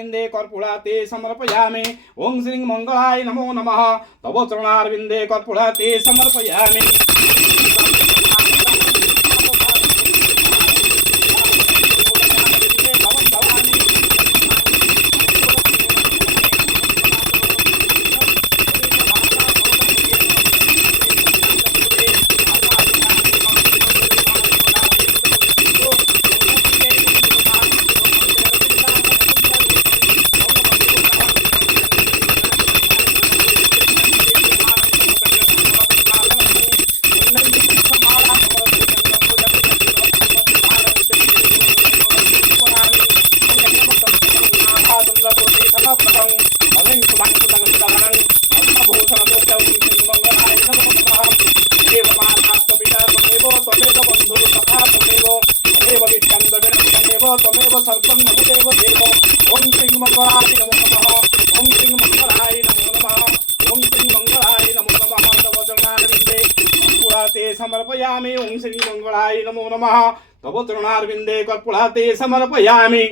चरणारविन्दे कर्पूराते समर्पयामि। ओं श्री मंगलाय नमो नमः। तव चरणारविन्दे कर्पूराते समर्पयामि। त्वमेव सर्वं मम देव देव। ओं श्री मंगलाय नमो नमः। ओं श्री मंगलाय नमो नमः। ओं श्री मंगलाय नमो नमः। तव चरणारविन्दे कर्पूराते समर्पयामि। ओं श्री मंगलाय नमो नमः। तव चरणारविन्दे कर्पूराते समर्पयामि।